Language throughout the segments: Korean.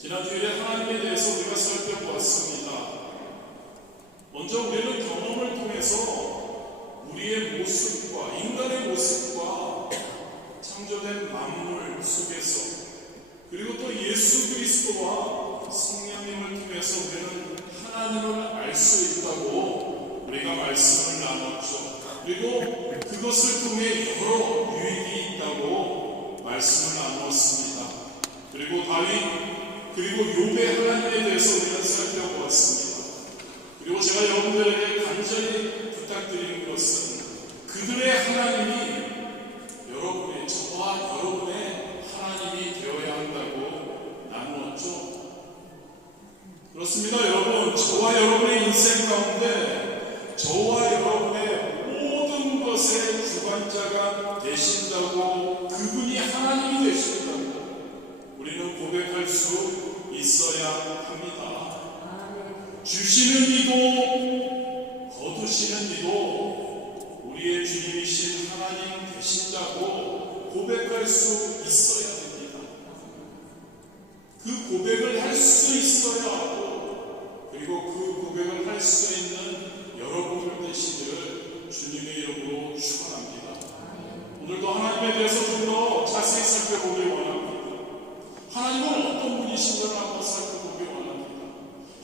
지난주에 하나님에 대해서 우리가 살펴보았습니다. 먼저 우리는 경험을 통해서 우리의 모습과 인간의 모습과 창조된 만물 속에서 그리고 또 예수 그리스도와 성령님을 통해서 우리는 하나님을 알 수 있다고 우리가 말씀을 나눴죠. 그리고 그것을 통해 여러 유익이 있다고 말씀을 나누었습니다. 그리고 다윗 그리고 욥의 하나님에 대해서 우리가 살펴보았습니다. 그리고 제가 여러분들에게 간절히 부탁드리는 것은 그들의 하나님이 여러분의, 저와 여러분의 하나님이 되어야 한다고 나누었죠. 그렇습니다. 여러분, 저와 여러분의 인생 가운데 저와 여러분의 모든 것의 주관자가 되신다고, 그분이 하나님이 되신다고 우리는 고백할 수 있어야 합니다. 주시는 이도 거두시는 이도 우리의 주님이신 하나님 되신다고 고백할 수 있어야 됩니다. 그 고백을 할 수 있어야 하고, 그리고 그 고백을 할 수 있는 여러분들 되시기를 주님의 이름으로 축원합니다. 오늘도 하나님에 대해서 좀 더 자세히 살펴보길 원합니다. 하나님은 어떤 분이신가를 한번 살펴보길 원합니다.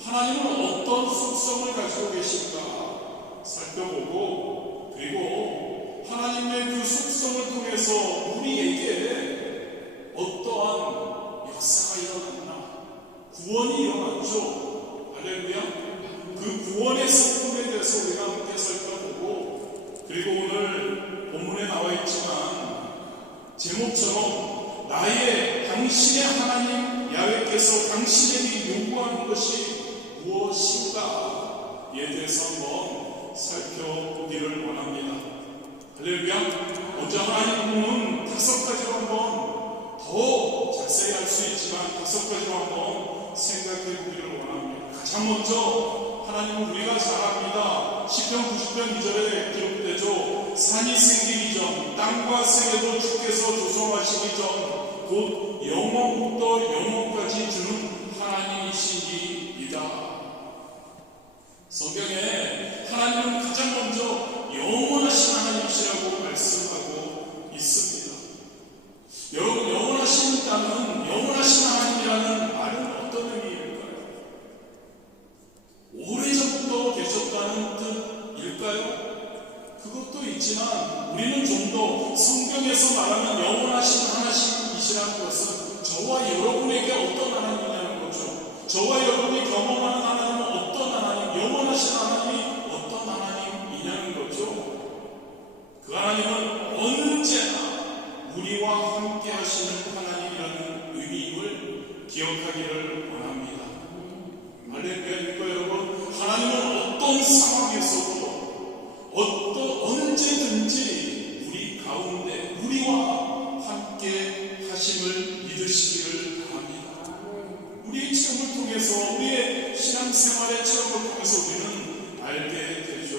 하나님은 어떤 속성을 가지고 계신가 살펴보고, 그리고 하나님의 그 속성을 통해서 우리에게 어떠한 역사가 일어났나, 구원이 일어났죠. 할렐루야. 그 구원의 성품에 대해서 우리가 함께 살펴보고, 그리고 오늘 본문에 나와 있지만 제목처럼 나의 당신의 하나님 야훼께서 당신에게 요구하는 것이 무엇인가에 대해서 한번 살펴보기를 원합니다. 할렐루야. 먼저 하나님 부분은 5가지로 한번 더 자세히 할 수 있지만 5가지로 한번 생각해 보기를 원합니다. 가장 먼저 하나님은 우리가 잘 압니다. 시편 90편 2절에 기록되죠. 산이 생기기 전, 땅과 세계도 주께서 조성하시기 전 곧 영원부터 영원까지 주는 하나님이시니이다. 성경에 하나님은 가장 먼저 영원하신 하나님이시라고 말씀하고 있습니다. 여러분, 영원하신다는, 영원하신 하나님이라는 말은 어떤 의미일까요? 오래전부터 계셨다는 뜻일까요? 그것도 있지만 우리는 좀 더 성경에서 말하는 영원하신 하나님이시라는 것은 저와 여러분에게 어떤 하나님이냐는 거죠. 저와 여러분이 경험하는 하나님은 어떤 하나님, 영원하신 하나님이 어떤 하나님이냐는 거죠. 그 하나님은 언제나 우리와 함께 하시는 하나님이라는 의미임을 기억하기를 원합니다. 할렐루야. 여러분, 하나님은 어떤 상황에서도 언제든지 우리 가운데 우리와 함께 하심을 믿으시기를 바랍니다. 우리의 체험을 통해서, 우리의 신앙생활의 체험을 통해서 우리는 알게 되죠.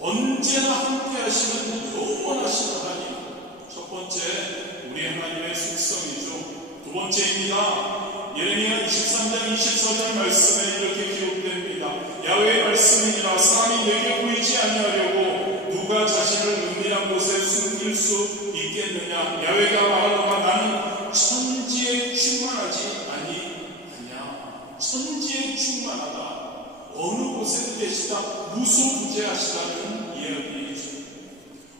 언제나 함께 하시는 영원하신 하나님, 첫 번째 우리 하나님의 속성이죠. 두 번째입니다. 예레미야 23장 24절 말씀에 이렇게 기록됩니다. 야훼의 말씀이니라. 사람이 내게 보이지 아니하려고 누가 자신을 은밀한 곳에 숨길 수 있겠느냐. 야훼가 말하노가 나는 천지에 충만하지 아니하냐. 천지에 충만하다. 어느 곳에도 계시다. 무소부재하시다는 이야기이죠.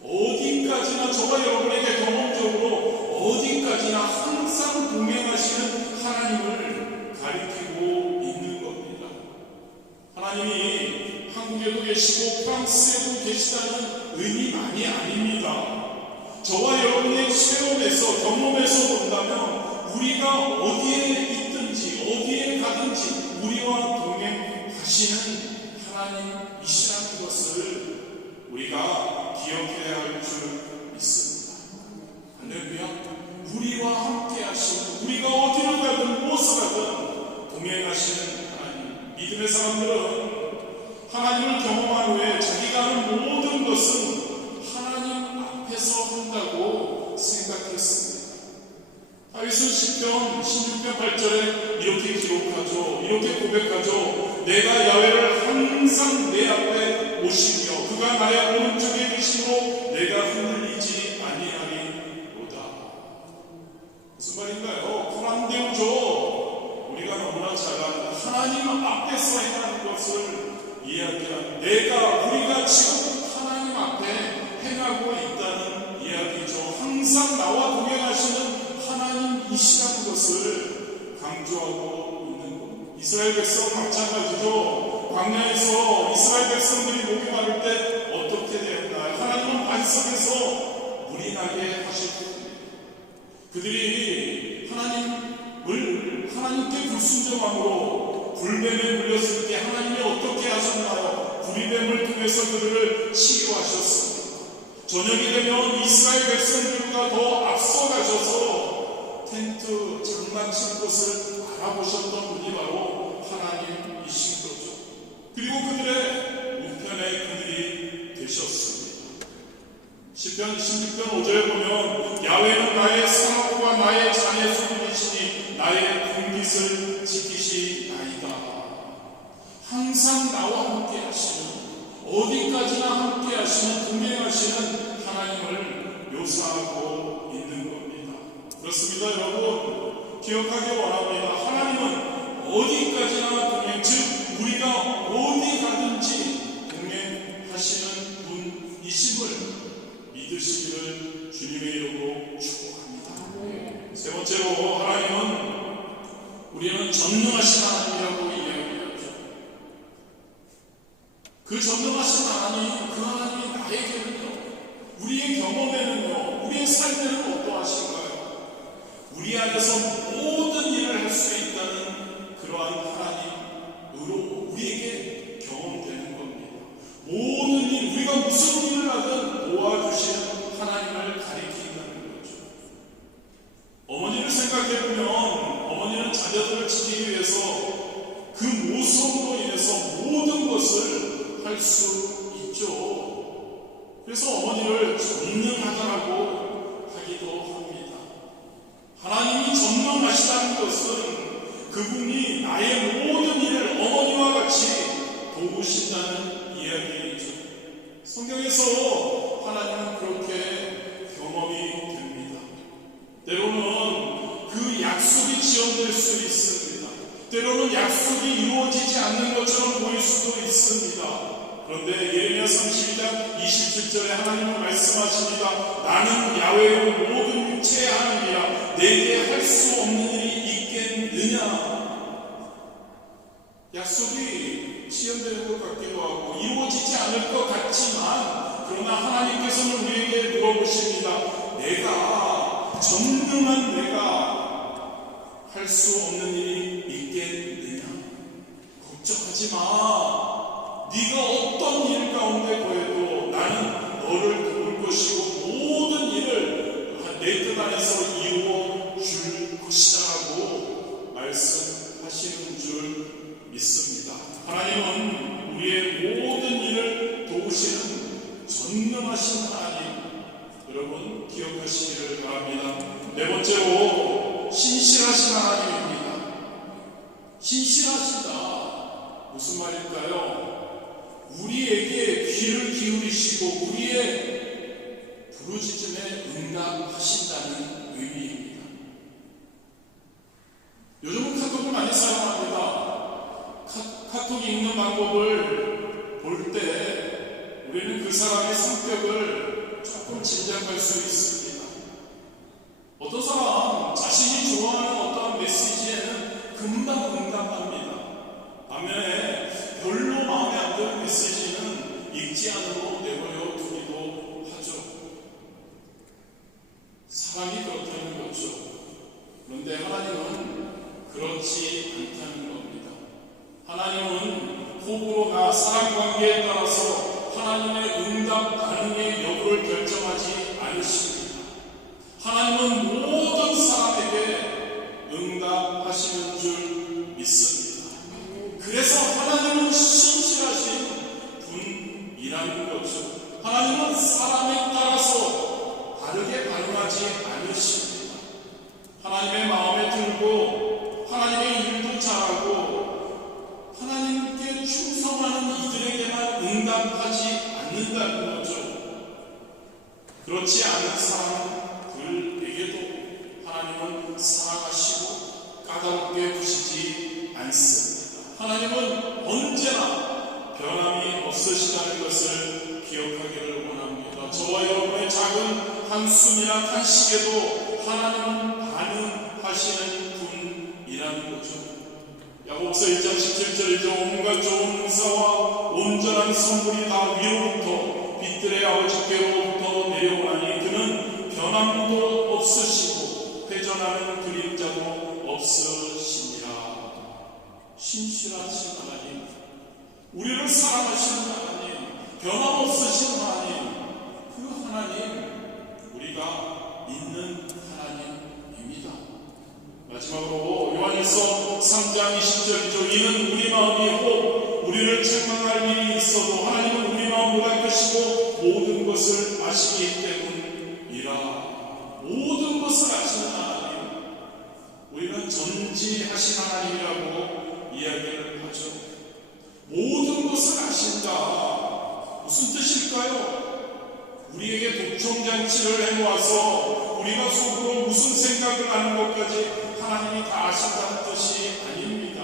어디까지나 저와 여러분에게 경험적으로 어디까지나 항상 동행하시는 하나님을 가리키고 있는 겁니다. 하나님이 한국에도 계시고 프랑스에도 계시다는 의미만이 아닙니다. 저와 여러분의 체험에서, 경험에서 본다면 우리가 어디에 있든지 어디에 가든지 우리와 동행하시는 하나님이시라는 것을 우리가 기억해야 할 줄 믿습니다. 할렐루야. 우리와 함께 하시는, 우리가 어디를 가든 무엇을 하든 동행하시는 하나님. 믿음의 사람들은 하나님을 경험한 후에 자기가 하는 모든 것은 하나님 앞에서 한다고 생각했습니다. 다윗은 시편 16편 8절에 고백하죠. 내가 야훼를 항상 내 앞에 모시며 그가 나의 오른쪽에 계심으로 내가 흔들리지 아니하리로다. 무슨 말인가요? 불안되오죠. 우리가 너무나 잘 아는 하나님 앞에서 행하는 것을 이야기한 우리가 지금 하나님 앞에 행하고 있다는 이야기죠. 항상 나와 동행하시는 하나님이시라는 것을 강조하고 있는 것. 이스라엘 백성 마찬가지죠. 광야에서 이스라엘 백성들이 목이 마를 때 어떻게 되었나요? 하나님은 반석에서 물이 나게 하셨고 그들이 하나님께 불순종함으로 불뱀에 물렸을 때 하나님이 어떻게 하셨나요? 구리뱀을 통해서 그들을 치유하셨습니다. 저녁이 되면 이스라엘 백성들보다 더 앞서가셔서 텐트 장막친 곳을 알아보셨던 분이 바로 하나님이신 거죠. 그리고 그들의 우편에 그들이 되셨습니다. 시편 26편 5절에 보면 야훼는 나의 사랑과 나의 자녀 소굴이시니 나의 분깃을 지키시나이다. 항상 나와 함께 하시는, 어디까지나 함께 하시는, 동행하시는 하나님을 묘사하고 있는 겁니다. 그렇습니다, 여러분. 기억하기 원합니다. 하나님은 어디까지나 동행, 즉 우리가 어디 가든지 동행하시는 분이심을 믿으시기를 주님의 이름으로 축복합니다. 세 번째로 하나님은 우리는 전능하신 하나님이라고 이야기하죠. 그 전능하신 하나님, 그 하나님이 나에게는요, 우리의 경험에는요, 우리의 삶에는 어떠하신가요? 우리 안에서 모든 일을 할 수 있다는 그러한 하나님으로 우리에게 경험되는 겁니다. 모든 일, 우리가 무슨 일을 하든 도와주시는 하나님을 가리킨다는 거죠. 어머니를 생각해보면 어머니는 자녀들을 지키기 위해서 그 모성으로 인해서 모든 것을 할 수 있죠. 그래서 어머니를 전능하다라고 하기도 합니다. 하나님이 전능하시다는 것은 그분이 나의 모든 일을 어머니와 같이 도우신다는 이야기이죠. 성경에서 하나님은 그렇게 경험이 됩니다. 때로는 그 약속이 지연될 수 있습니다. 때로는 약속이 이루어지지 않는 것처럼 보일 수도 있습니다. 그런데 예레미야 32장 27절에 하나님은 말씀하십니다. 나는 야훼요 모든 육체의 하나님이라 내게 할 수 없는 일이 있겠느냐. 약속이 지연되는 것 같기도 하고 이루어지지 않을 것 같지만 그러나 하나님께서는 우리에게 물어보십니다. 내가 전능한 내가 할 수 없는 일이 있겠느냐. 걱정하지 마. 네가 어떤 일 가운데 거해도 나는 너를 도울 것이고 모든 일을 내 뜻 안에서 이루어 줄 것이다 라고 말씀하시는 줄 믿습니다. 하나님은 우리의 모든 일을 도우시는 전능하신 하나님, 여러분 기억하시기를 바랍니다. 네 번째로 신실하신 하나님입니다. 신실하시다. 무슨 말일까요? 우리에게 귀를 기울이시고 우리의 부르짖음에 응답하신다는 의미입니다. 요즘은 카톡을 많이 사용합니다. 카톡 읽는 방법을 볼 때 우리는 그 사람의 성격을 조금 짐작할 수 있습니다. 어떤 사람 자신이 좋아하는 어떠한 메시지에는 금방 응답합니다. 반면에 별로 마음에 안 드는 메시지는 읽지 않으로 내버려 두기도 하죠. 사람이 그렇다는 거죠. 그런데 하나님은 그렇지 않다는 겁니다. 하나님은 호불호나 사랑관계에 따라서 하나님의 응답 반응의 여부를 결정하지 않으십니다. 하나님은 모든 사람에게 응답하시는 줄 믿습니다. 그래서 하나님은 신실하신 분이라는 거죠. 하나님은 사람에 따라서 다르게 반응하지 않으십니다. 하나님의 마음에 들고 하나님의 일도 잘하고 그렇지 않은 사람들에게도 하나님은 사랑하시고 까다롭게 보시지 않습니다. 하나님은 언제나 변함이 없으시다는 것을 기억하기를 원합니다. 저와 여러분의 작은 한숨이나 탄식에도 하나님은 반응하시는 분이라는 거죠. 야고보서 1장 17절이죠. 온갖 좋은 은사와 온전한 선물이 다 위로부터 빛들의 아버지께로부터 내려오나니 그는 변함도 없으시고 회전하는 그림자도 없으시니라. 신실하신 하나님, 우리를 사랑하시는 하나님, 변함없으신 하나님, 그 하나님 우리가 믿는 하나님입니다. 마지막으로 요한일서 3장 20절이죠. 이는 우리 마음이 혹 우리를 책망할 일이 있어도 하나님은 우리 마음보다 크시고 모든 것을 아시기 때문이라. 모든 것을 아시는 하나님, 우리는 전지하신 하나님이라고 이야기를 하죠. 모든 것을 아신다. 무슨 뜻일까요? 우리에게 독청장치를 해놓아서 우리가 속으로 무슨 생각을 하는 것까지 하나님이 다 아신다는 뜻이 아닙니다.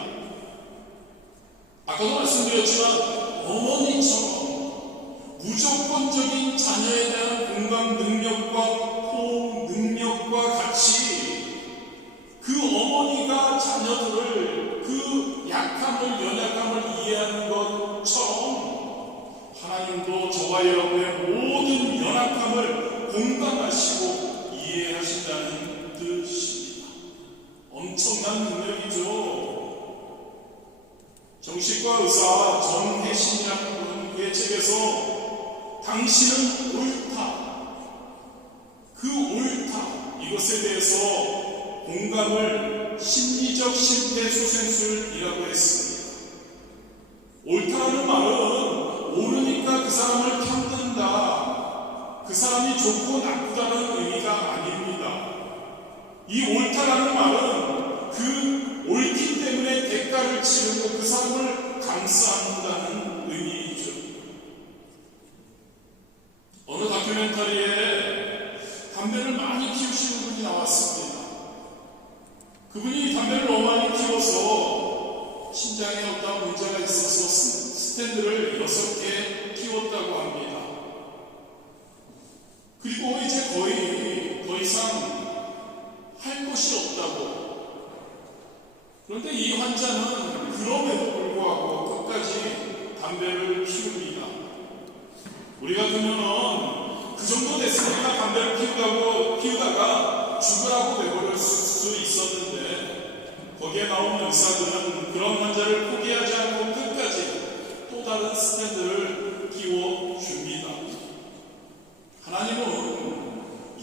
아까도 말씀드렸지만 어머니처럼 무조건적인 자녀에 대한 공감 능력과 호응 능력과 같이 그 어머니가 자녀들을 그 약함을 연약함을 이해하는 것처럼 하나님도 저와 여러분의 모든 연약함을 공감하시고 이해하신다는 뜻입니다. 엄청난 능력이죠. 정신과 의사 전혜신이라는 분은 그의 책에서 당신은 옳다, 그 옳다 이것에 대해서 공감을 심리적 심폐소생술이라고 했습니다. 옳다라는 말은 모르니까 그 사람을 편든다, 그 사람이 좋고 나쁘다는 의미가 아닙니다. 이 옳다라는 말은 그 옳기 때문에 대가를 치르고 그 사람을 감싸는다는 의미이죠. 어느 다큐멘터리에 담배를 많이 피우시는 분이 나왔습니다. 그분이 담배를 너무 많이 피워서 신장에 어떤 문제가 있어서 스탠드를 6개 끼웠다고 합니다. 그리고 이제 거의 더 이상 할 것이 없다고. 그런데 이 환자는 그럼에도 불구하고 끝까지 담배를 피웁니다. 우리 같으면은 그 정도 됐으니까 담배를 피우다가 죽으라고 내버릴 수 있었는데 거기에 나온 의사들은 그런 환자를 포기하지 않고 끝까지 또 다른 스탠드를 끼워줍니다. 하나님은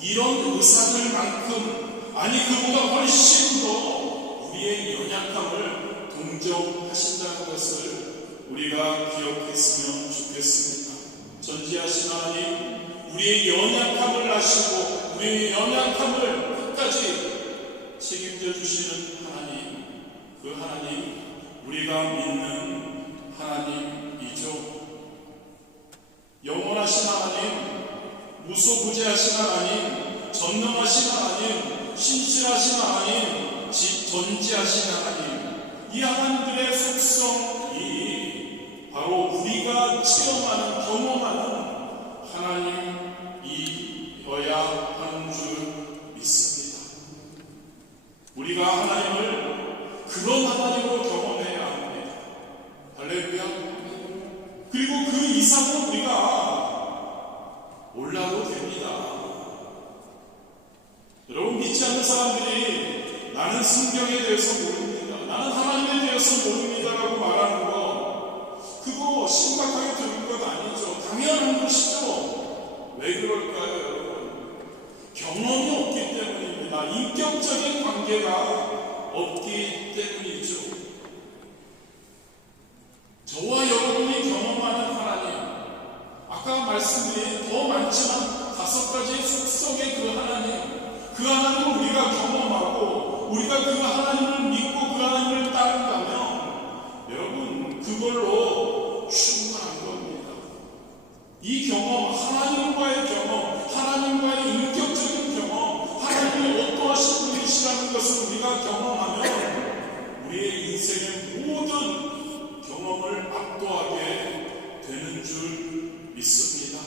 이런 의사들만큼, 아니 그보다 훨씬 더 우리의 연약함을 동정하신다는 것을 우리가 기억했으면 좋겠습니다. 전지하신 하나님, 우리의 연약함을 아시고 우리의 연약함을 끝까지 책임져 주시는 하나님, 그 하나님 우리가 믿는 하나님이죠. 영원하신 하나님, 무소부재하신 하나님, 전능하신 하나님, 신실하신 하나님, 전지하신 하나님, 이 하나님들의 속성이 바로 우리가 체험하는, 경험하는 하나님이어야 하는 줄 믿습니다. 우리가 하나님을 그런 하나님으로 경험해야 합니다. 할렐루야. 그리고 그 이상은 우리가 몰라도 됩니다. 여러분, 믿지 않는 사람들이 나는 성경에 대해서 모릅니다, 나는 우리의 인생의 모든 경험을 압도하게 되는 줄 믿습니다.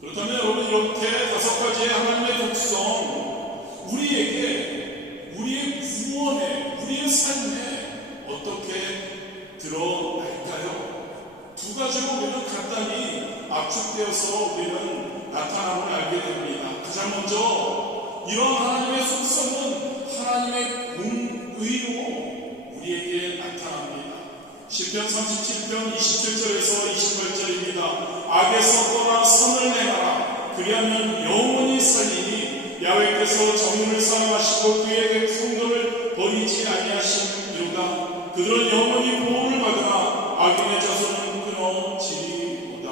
그렇다면 여러분, 이렇게 5가지의 하나님의 독성, 우리에게 우리의 구원에, 우리의 삶에 어떻게 드러날까요? 2가지로 우리는 간단히 압축되어서 우리는 나타남을 알게 됩니다. 가장 먼저 이런 하나님의 속성은 하나님의 공의로 우리에게 나타납니다. 시편 37편 27절에서 28절입니다. 악에서 떠나 선을 행하라. 그리하면 영원히 살리니 야훼께서 정의를 사랑하시고 그의 성도를 버리지 아니하시리로다. 그들은 영원히 보호를 받으나 악인의 자손은 끊어지리로다.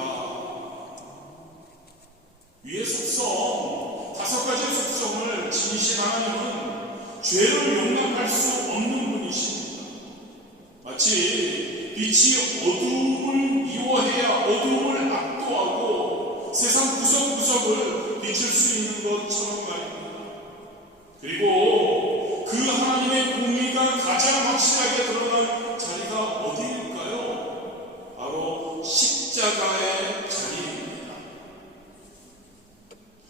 위의 속성, 5가지의 속성을 지니신 하나님은 죄를 용납할 수 없는 분이십니다. 마치 빛이 어두움을 미워해야 어두움을 압도하고 세상 구석구석을 비출 수 있는 것처럼 말입니다. 그리고 그 하나님의 공의가 가장 확실하게 드러난 자리가 어디일까요? 바로 십자가의 자리입니다.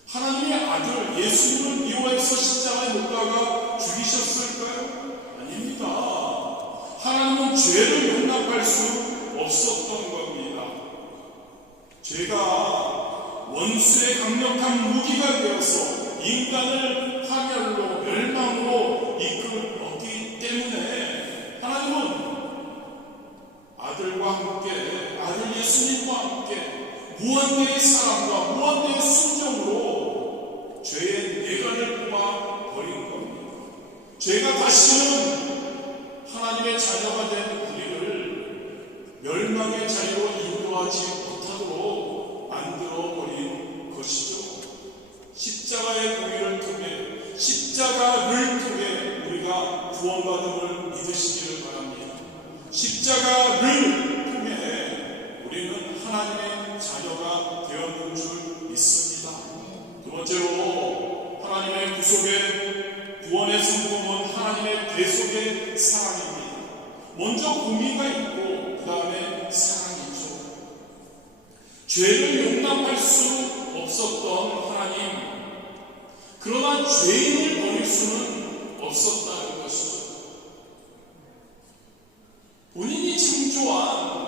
하나님의 아들 예수님을 미워해서 십자가에 못 박아 죽이셨을까요? 아닙니다. 하나님은 죄를 용납할 수 없었던 겁니다. 죄가 원수의 강력한 무기가 되어서 인간을 파멸로, 멸망으로 이끌었기 때문에 하나님은 아들과 함께, 아들 예수님과 함께 무한대의 사랑과 무한대의 순종으로 죄의 내관을 뽑아 버린 겁니다. 죄가 다시는 하나님의 자녀가 된 우리를 멸망의 자리로 인도하지 못하도록 만들어버린 것이죠. 십자가의 공의를 통해, 십자가를 통해 우리가 구원받음을 믿으시기를 바랍니다. 십자가를 통해 우리는 하나님의 자녀가 되었는 줄 믿습니다. 2번째로 하나님의 구원의 성공은 하나님의 대속의 사랑입니다. 먼저 공의가 있고 그 다음에 사랑이죠. 죄를 용납할 수 없었던 하나님, 그러나 죄인을 버릴 수는 없었다는 것이죠. 본인이 창조한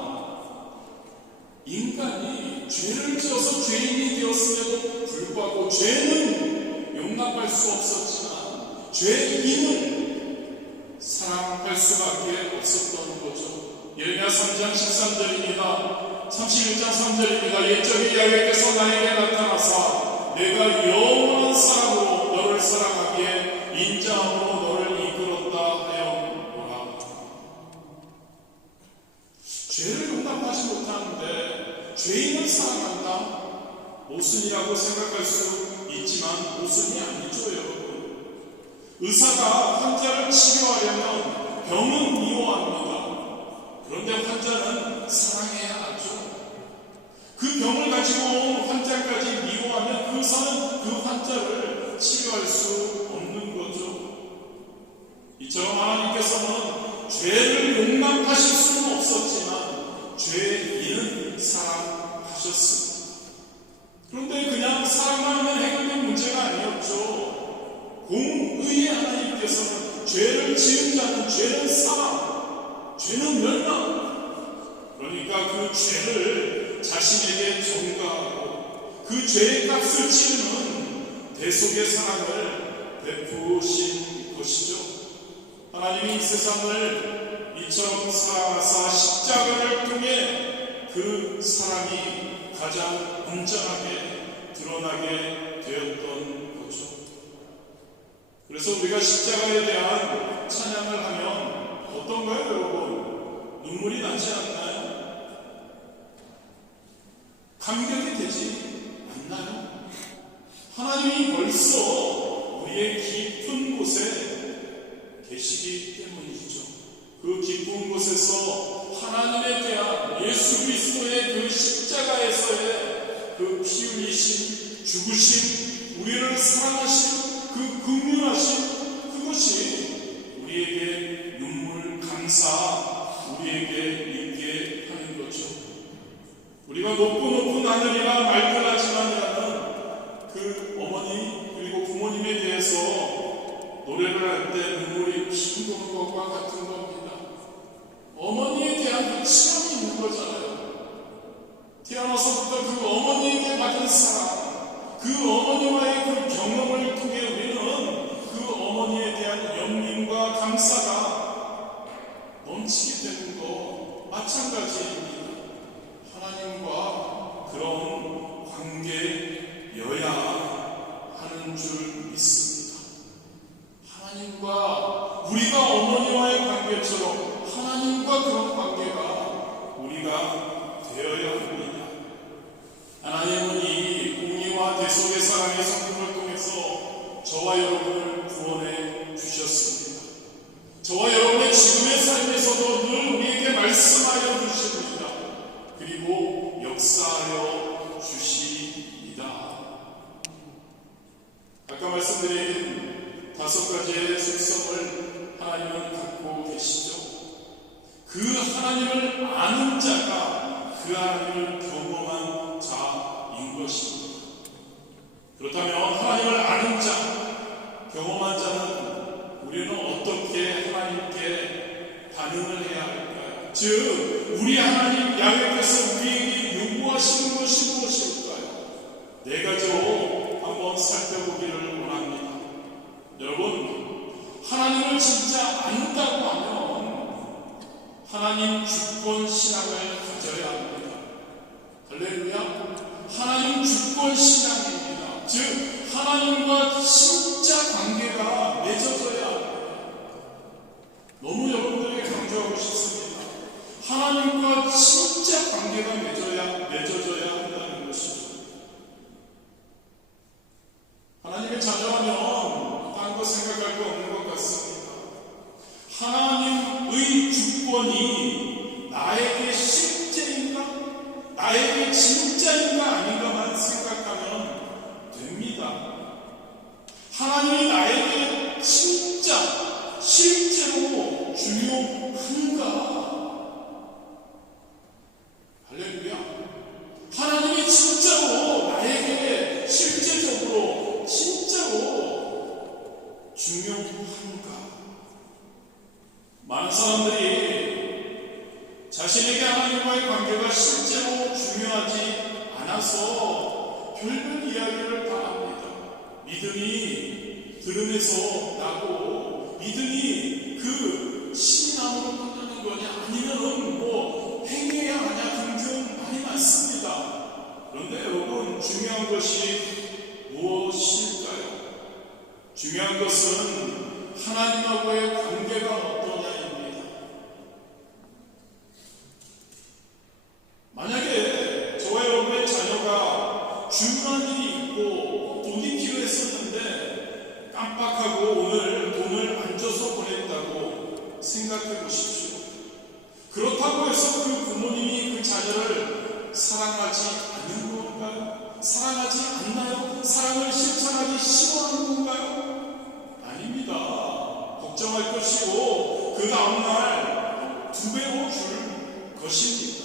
인간이 죄를 지어서 죄인이 되었음에도 불구하고 죄는 용납할 수 없었지만 죄인은 사랑할 수밖에 없었던 거죠. 예레미야 3장 13절입니다. 31장 3절입니다. 옛적에 야훼께서 나에게 나타나사 내가 영원한 사랑으로 너를 사랑하기에 인자함으로 너를 이끌었다 하였노라. 죄를 용납하지 못하는데 죄인을 사랑한다? 모순이라고 생각할 수 있지만 모순이 아니죠, 여러분. 의사가 환자를 치료하려면 병은 미워합니다. 그런데 환자는 사랑해야 하죠. 그 병을 가지고 온 환자까지 미워하면 그 의사는 그 환자를 치료할 수 없는 거죠. 이처럼 하나님께서는 죄를 용납하실 수는 없었지만 죄인은 사랑하셨습니다. 그런데 그냥 사랑만 하면 해결된 문제가 아니었죠. 공의의 하나님께서는 죄를 지은 자는 죄는 사망, 죄는 멸망. 그러니까 그 죄를 자신에게 전가하고 그 죄의 값을 치르는 대속의 사랑을 베푸신 것이죠. 하나님이 이 세상을 이처럼 사랑하사 십자가를 통해 그 사랑이 가장 온전하게 드러나게 되었던 거죠. 그래서 우리가 십자가에 대한 찬양을 하면 어떤가요, 여러분? 눈물이 나지 않나요? 감격이 되지 않나요? 하나님이 벌써 우리의 깊은 곳에 계시기 때문이죠. 그 깊은 곳에서 하나님에 대한 예수 그리스도의 그 십자가에서의 그 피 흘리심, 죽으심, 우리를 사랑하심, 그 긍휼하심, 그것이 우리에게 눈물 감사 우리에게 있게 하는 거죠. 우리가 높은 하늘이라 말들하지만이라는 그 어머니 그리고 부모님에 대해서 노래를 할 때 눈물이 핑도는 것과 같은 겁니다. 어머니에 대한 그 치감이 있는 거잖아요. 태어나서부터 그 어머니에게 받은 사랑, 그 어머니와의 그 경험을 통해 우리는 그 어머니에 대한 연민과 감사가 넘치게 되는 거 마찬가지입니다. 하나님과 그런 관계여야 하는 줄 믿습니다. 하나님과 우리가 어머니와의 관계처럼 하나님과 그런 관계가 우리가 되어야 합니다. 하나님은 이 공의와 대속의 사랑의 성품을 통해서 저와 여러분을 구원해 주셨습니다. 저와 여러분의 지금의 삶에서도 늘 우리에게 말씀하여 주십니다. 그리고 역사하여 주십니다. 아까 말씀드린 5가지의 속성을 하나님은 갖고 계시죠. 그 하나님을 아는 자가 그 하나님을 경험한 자인 것입니다. 그렇다면 하나님을 아는 자, 경험한 자는 우리는 어떻게 하나님께 반응을 해야 할까요? 즉, 우리 하나님 야훼께서 우리에게 요구하시는 것이 무엇일까요? 4가지로 한번 살펴보기를 원합니다. 여러분, 하나님을 진짜 안다고 하면 하나님 주권 신앙을 가져야 합니다. 할렐루야. 하나님 주권 신앙입니다. 즉 하나님과 진짜 관계가 맺어져야 합니다. 너무 여러분들에게 강조하고 싶습니다. 하나님과 진짜 관계가 맺어져야 한다는 것이죠. 하나님의 자녀라면 딴 거 생각할 거 없는 것 같습니다. 하나님의 주권이 나에게 실제인가? 나에게 진짜인가 아닌가만 생각하면 됩니다. 하나님이 나에게 진짜, 실제로 중요한가? 할렐루야. 하나님이 진짜로 나에게 실제적으로, 진짜로 중요한가? 많은 사람들이 자신에게 하나님과의 관계가 실제로 중요하지 않아서 별별 이야기를 다 합니다. 믿음이 들음에서 나고 믿음이 그 신앙으로 끝나는 거냐 아니면은 뭐 행해야 하냐 등등 많이 많습니다. 그런데 여러분, 중요한 것이 무엇일까요? 중요한 것은 하나님하고의 관계가 어떠냐입니다. 만약에 저와 여러분의 자녀가 중요한 일이 있고 돈이 필요했었는데 깜빡하고 오늘 돈을 안 줘서 보냈다고 생각해 보십시오. 그렇다고 해서 그 부모님이 그 자녀를 사랑하지 않는 건가요? 사랑하지 않나요? 사랑을 실천하기 싫어하는 건가요? 아닙니다. 걱정할 것이고 그 다음날 2배로 줄 것입니다.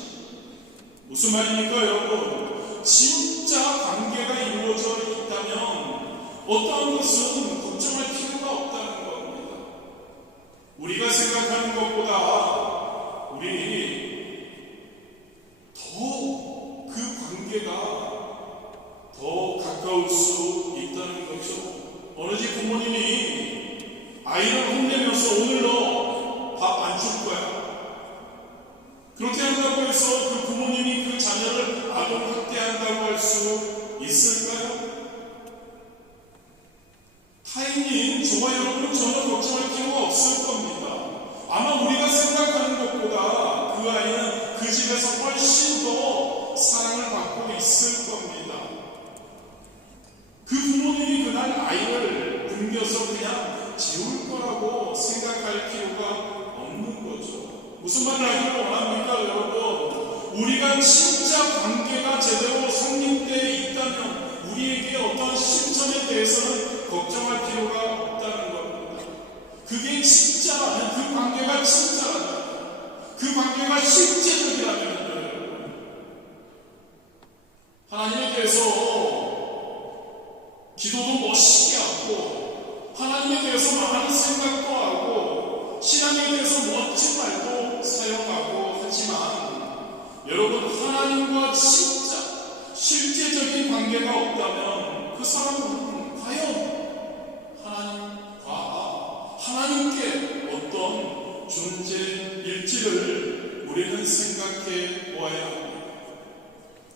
무슨 말입니까, 여러분? 진짜 관계가 이루어져 있다면 어떠한 것은 걱정할 필요가 없다는 겁니다. 우리가 생각하는 것보다 우리 더 그 관계가 더 가까울 수 있다는 거죠. 어느 집 부모님이 아이를 혼내면서 오늘 너 밥 안 줄 거야. 그렇게 한다고 해서 그 부모님이 그 자녀를 아동학대한다고 할 수 있을까요? 타인인 저와 여러분은 전혀 걱정할 필요가 없을 겁니다. 아마 우리가 생각하는 것보다 그 아이는 그 집에서 훨씬 더 사랑을 받고 있을 겁니다. 그 부모님이 그날 아이를 굶겨서 그냥 재울 거라고 생각할 필요가 없는 거죠. 무슨 말을 하기를 원합니까, 여러분? 우리가 진짜 관계가 제대로 성립되어 있다면 우리에게 어떤 실천에 대해서는 걱정할 필요가 없다는 겁니다. 그게 진짜라면, 그 관계가 진짜라면 될지를 우리는 생각해 보아야 합니다.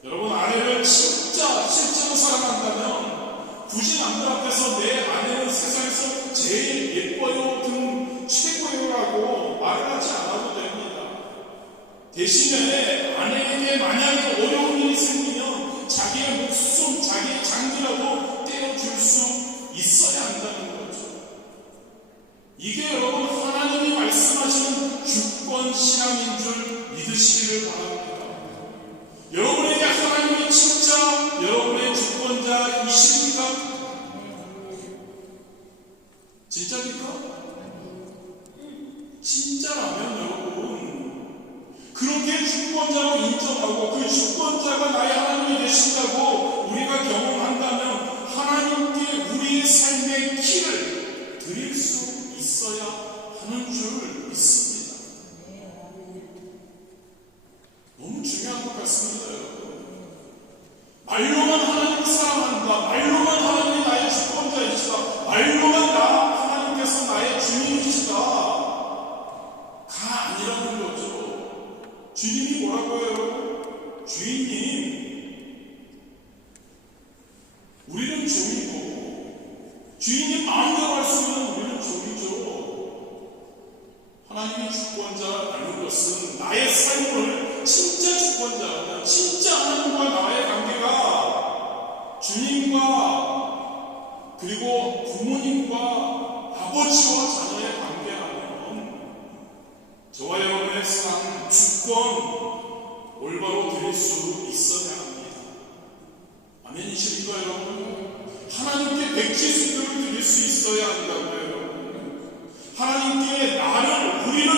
여러분, 아내를 실제로 사랑한다면 굳이 남들 앞에서 내 아내는 세상에서 제일 예뻐요 등 최고요라고 말을 하지 않아도 됩니다. 대신에 아내에게 만약에 어려운 일이 생기면 자기의 목숨, 자기의 장기라도 떼어줄 수 있어야 한다는 거죠. 이게 여러분 하나님이 말씀하시는 주권 신앙인 줄 믿으시기를 바랍니다. 여러분에게 하나님이 진짜 여러분의 주권자이십니까? 진짜입니까? 진짜라면 여러분 그렇게 주권자로 인정하고 그 주권자가 나의 하나님이 되신다고 우리가 경험한다면 하나님께 우리의 삶의 키를 드릴 수 있어야 하는 줄 믿습니다. 너무 중요한 것 같습니다, 여러분. 말로만 하나님을 사랑한다, 말로만 하나님이 나의 주권자이시다, 말로만 하나님께서 나의 주님이시다 가 아니라는 거죠. 주님이 뭐라고 해요? 주인님, 우리는 종이고 주인이 마음대로 할 수 있는 우리는 종이죠. 하나님이 주권자라는 것은 나의 삶을 진짜 주권자, 진짜 하나님과 나의 관계가 주님과 그리고 부모님과 아버지와 자녀의 관계라면 저와 여러분의 삶 주권 올바로 드릴 수 있어야 합니다. 아멘이십니까 여러분? 하나님께 백지수표를 드릴 수 있어야 한다고요. 하나님께 우리를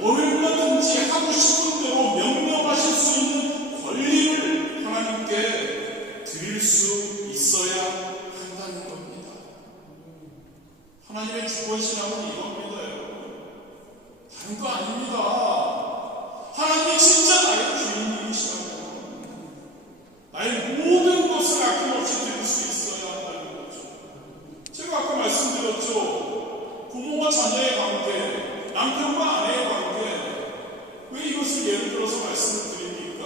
얼마든지 하고 싶은 대로 명령하실 수 있는 권리를 하나님께 드릴 수 있어야 한다는 겁니다. 하나님의 주권신앙은 이겁니다, 여러분. 다른 거 아닙니다. 하나님이 진짜 나의 주인님이시라면 나의 모든 것을 아낌없이 드릴 수 있어야 한다는 거죠. 제가 아까 말씀드렸죠. 부모와 자녀의 관계, 남편과 아내의 관계, 왜 이것을 예를 들어서 말씀을 드립니까?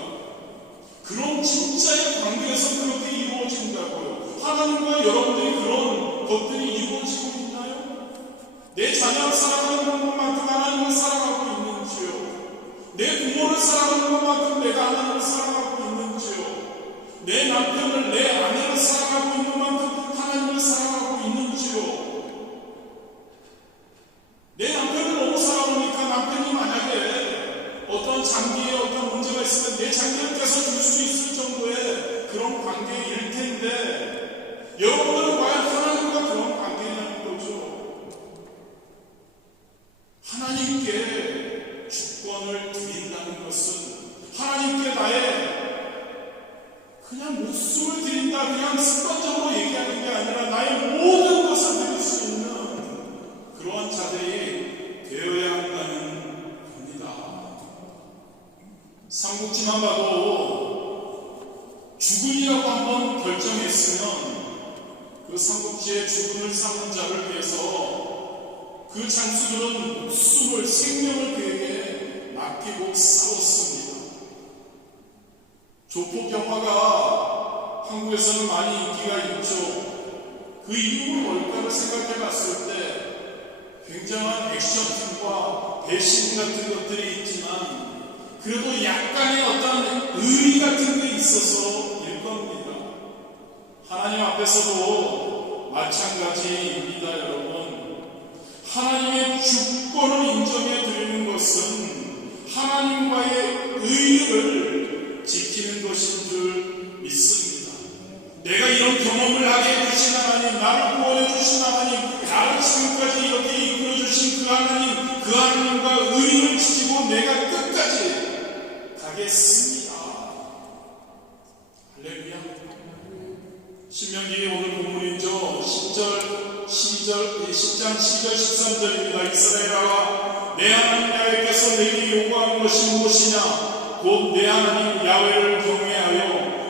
그런 진짜의 관계에서 그렇게 이루어진다고요. 하나님과 여러분들이 그런 것들이 이루어지고 있나요? 내 자녀를 사랑하는 것만큼 하나님을 사랑하고 있는지요? 내 부모를 사랑하는 것만큼 내가 하나님을 사랑하고 있는지요? 내 남편을, 내 아내를 사랑하고 있는 만큼 하나님을 사랑하고 있는지요? 내 남편을 너무 사랑하니까 남편이 만약에 어떤 장기에 어떤 문제가 있으면 내 장기를 뺏어줄 수 있을 정도의 그런 관계일 텐데 여러분들은 과연 하나님과 그런 관계냐는 거죠. 하나님께 주권을 드린다는 것은 하나님께 나의 그냥 목숨을 드린다, 그냥 습관적으로 얘기하는 게 아니라 나의 모든 것을 드릴 수 있는 그러한 자들이 되어야 한다는 겁니다. 삼국지만 봐도 주군이라고 한번 결정했으면 그 삼국지의 주군을 삼는 자를 위해서 그 장수들은 목숨을, 생명을 그에게 맡기고 싸웠습니다. 조폭 영화가 한국에서는 많이 인기가 있죠. 그 이유는 뭘까를 생각해 봤을 때 굉장한 액션과 배신 같은 것들이 있지만 그래도 약간의 어떤 의리 같은 게 있어서일 겁니다. 하나님 앞에서도 마찬가지입니다, 여러분. 하나님의 주권을 인정해 드리는 것은 하나님과의 의리를 지키는 것인 줄 믿습니다. 내가 이런 경험을 하게 해주신 하나님, 나를 구원해 주신 하나님, 나를 지금까지 이렇게 이끌어 주신 그 하나님, 그 하나님과 의리를 지키고 내가 끝까지 가겠습니다. 할렐루야. 신명기 오늘 본문이죠. 10장 12절 13절입니다. 이스라엘아, 내 하나님 야훼께서 내게 요구하는 것이 무엇이냐? 곧 내 하나님 야훼를 경외하여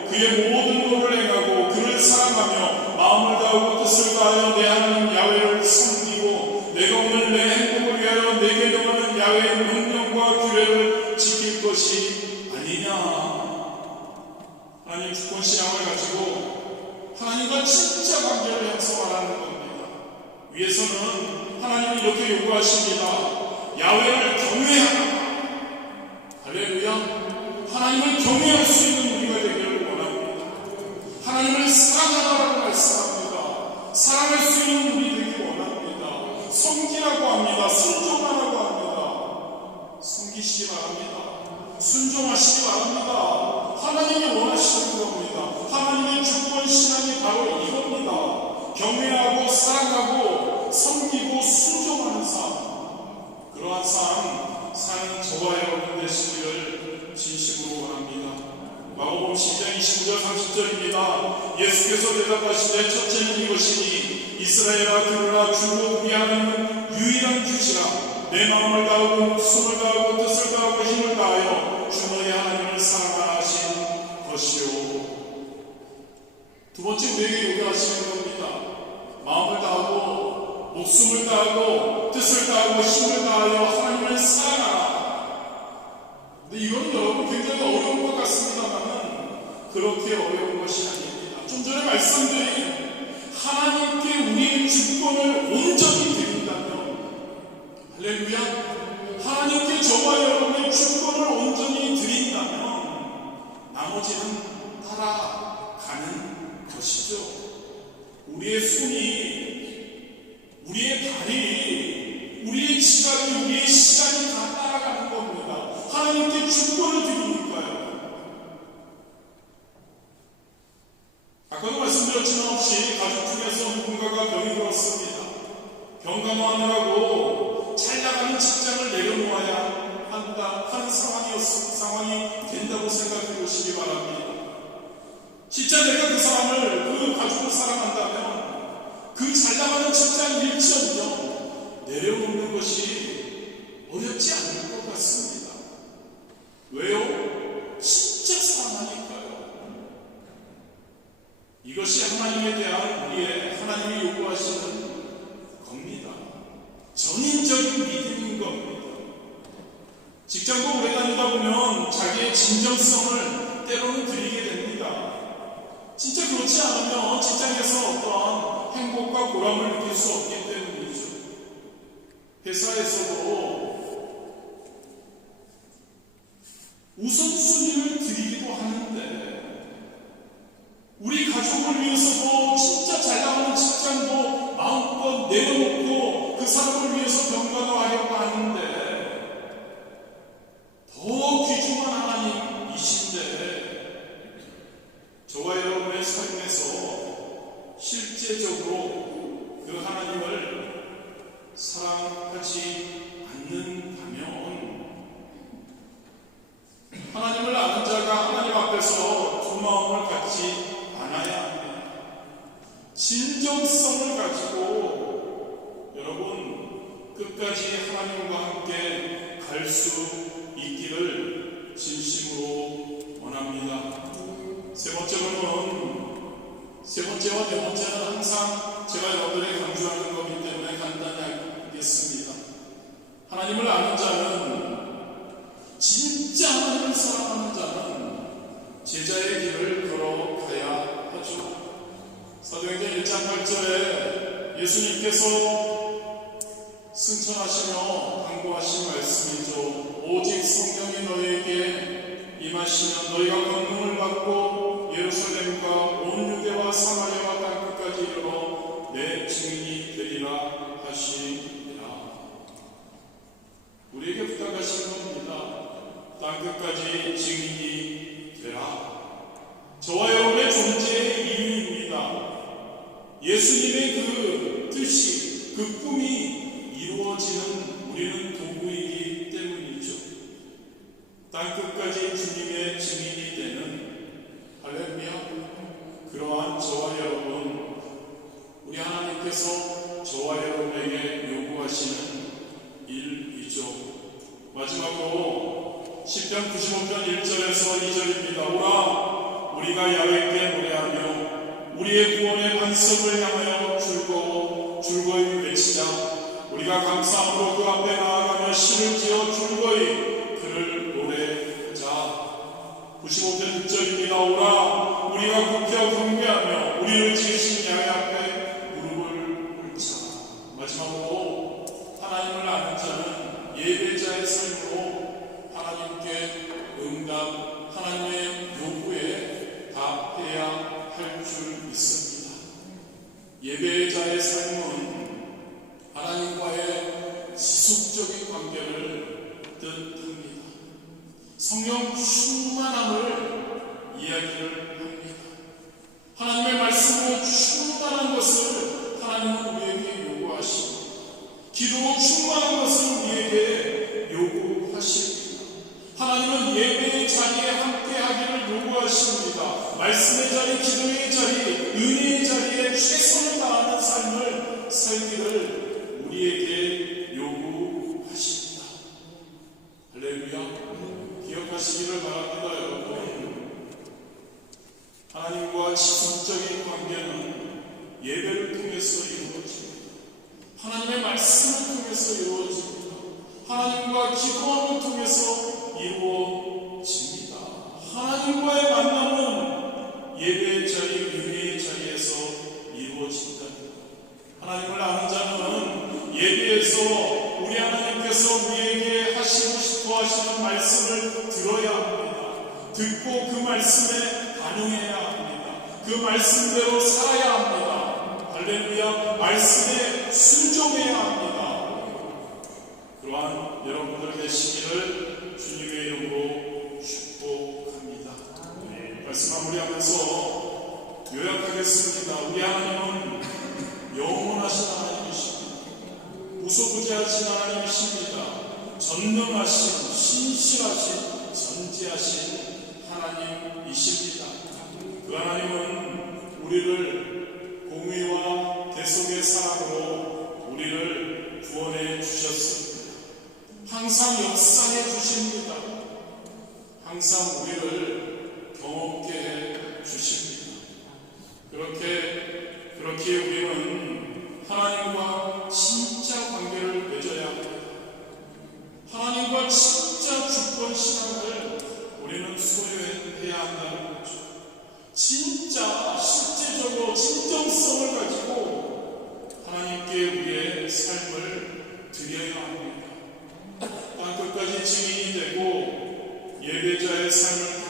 그의 모든 도를 행하고 그를 사랑하며 마음을 다하고 뜻을 다하여 내 하나님 야훼를 섬기고 내가 오늘 내 행복을 위하여 내게 명하는 야훼의 명령과 교회를 지킬 것이 아니냐. 하나님 주권신앙을 가지고 하나님과 진짜 관계를 형성하라는 겁니다. 위에서는 하나님이 이렇게 요구하십니다. 야훼를 경외하라. 할렐루야. 하나님을 경외할 수 있는 우리가 되기를 원합니다. 하나님을 사랑하라고 말씀합니다. 사랑할 수 있는 우리 되기 원합니다. 섬기라고 합니다. 순종하라고 합니다. 섬기시기 바랍니다. 순종하시기 바랍니다. 하나님이 원하시는 겁니다. 하나님의 주권신앙이 바로 이겁니다. 경외하고 사랑하고 섬기고 순종하는 삶, 그러한 삶 사는 저와 여러분 되시기를 진심으로 원합니다. 마가복음 10장 29절 30절입니다. 예수께서 대답하시되 첫째는 이것이니 이스라엘아 들으라. 주로 우리 하나님은 유일한 주시라. 내 마음을 다하고 목숨을 다하고 뜻을 다하고 힘을 다하여 주 너희 하나님을 사랑하라 하신 것이요. 두 번째 우리에게 요구하시는 겁니다. 마음을 다하고 목숨을 다하고 뜻을 다하고 힘을 다하여 하나님을 사랑하라. 근데 이건 여러분 굉장히 어려운 것 같습니다만 그렇게 어려운 것이 아닙니다. 좀 전에 말씀드린 하나님께 우리의 주권을 온전히 드린다면, 할렐루야, 하나님께 저와 여러분의 주권을 온전히 드린다면 나머지는 따라가는 것이죠. 우리의 손이, 우리의 발이, 우리의 지각이, 우리의 시간이 다 따라가는 겁니다. 하나님께 주권을 드리니까요. 아까도 말씀드렸지만 혹시 가족 중에서 누군가가 병이 들었습니다. 병 감호하느라고 잘 나가는 직장을 내려놓아야 한다 하는 상황이 된다고 생각해 보시기 바랍니다. 진짜 내가 그 사람을, 그 가족을 사랑한다면 그 잘 나가는 직장 일지언정 내려놓는 것이 어렵지 않을 것 같습니다. 왜요? 진짜 사랑하니까요. 이것이 하나님에 대한 우리의, 하나님이 요구하시는 겁니다. 전인적인 믿음인 겁니다. 직장도 오래 다니다 보면 자기의 진정성을 때로는 드리게 됩니다. 진짜 그렇지 않으면 직장에서 어떠한 행복과 보람을 느낄 수 없기 때문이죠. 회사에서도 우선순위를 드리기도 하는데, 우리 가족을 위해서도 진짜 잘 나가는 직장도 마음껏 내려놓고 그 사람을 위해서 병간호하려고 하는데, 더 귀중한 하나님이신데 저와 여러분의 삶에서 실제적으로 그 하나님을 사랑하지 않는다면, 하나님을 아는 자가 하나님 앞에서 두 마음을 갖지 않아야 합니다. 진정성을 가지고 여러분 끝까지 하나님과 함께 갈 수 있기를 진심으로 원합니다. 세 번째와 네 번째는 항상 제가 여러분에게 강조하는 거기 때문에 간단히 하겠습니다. 하나님을 아는 자는, 진짜 하나님을 사랑하는 자는 제자의 길을 걸어가야 하죠. 사도행전 1장 8절에 예수님께서 승천하시며 강구하신 말씀이죠. 오직 성령이 너희에게 임하시면 너희가 권능을 받고 예루살렘과 온 유대와 사마리아와 땅끝까지 이르러 내 증인이 되리라 하시니라. 우리에게 부탁하신 겁니다. 땅끝까지 증인이 되라. 저와 여러분의 존재의 이유입니다. 예수님의 그 뜻이, 그 꿈이 이루어지는 우리는 도구이기 때문이죠. 땅끝까지 주님의 증인이 되는, 할렐루야, 그러한 저와 여러분, 우리 하나님께서 저와 여러분에게 요구하시는 일이죠. 마지막으로 10편 95편 1절에서 2절입니다. 오라, 우리가 야훼께 노래하며 우리의 구원의 반석을 향하여 즐거이 외치자. 우리가 감사함으로 그 앞에 나아가며 신을 지어 즐거이 성령 충만함을 이야기를 합니다. 하나님의 말씀으로 충만한 것을 하나님은 우리에게 요구하십니다. 기도로 충만한 것을 우리에게 요구하십니다. 하나님은 예배의 자리에 함께하기를 요구하십니다. 말씀의 자리, 기도의 자리, 은혜의 자리에 최선을 다하는 삶을 살기를 우리에게 요구하십니다. 할렐루야. 기억하시기를 바랍니다, 여러분. 하나님과 지속적인 관계는 예배를 통해서 이루어집니다. 하나님의 말씀을 통해서 이루어집니다. 하나님과 기도함을 통해서 이루어집니다. 하나님과의 만남은 예배의 자리, 은혜의 자리에서 이루어진다. 하나님을 아는 자는 예배에서 우리 하나님께서 우리에게 하시고 싶어 하시는 말씀을 들어야 합니다. 듣고 그 말씀에 반응해야 합니다. 그 말씀대로 살아야 합니다. 할렐루야. 말씀에 순종해야 합니다. 그러한 여러분들 되시기를 주님의 이름으로 축복합니다. 말씀 마무리하면서 요약하겠습니다. 우리 하나님은 영원하신 하나님이십니다. 무소부재하신 하나님이십니다. 전능하신, 신실하신, 전지하신 하나님이십니다. 그 하나님은 우리를 공의와 대속의 사랑으로 우리를 구원해 주셨습니다. 항상 역사해 주십니다. 항상 우리를 경험케 해 주십니다. 그렇게 우리는 하나님과 진짜 관계를 맺어야 합니다. 하나님과 진짜 주권 신앙을 우리는 소유해야 한다는 거죠. 진짜 실제적으로 진정성을 가지고 하나님께 우리의 삶을 드려야 합니다. 땅끝까지 증인이 되고 예배자의 삶을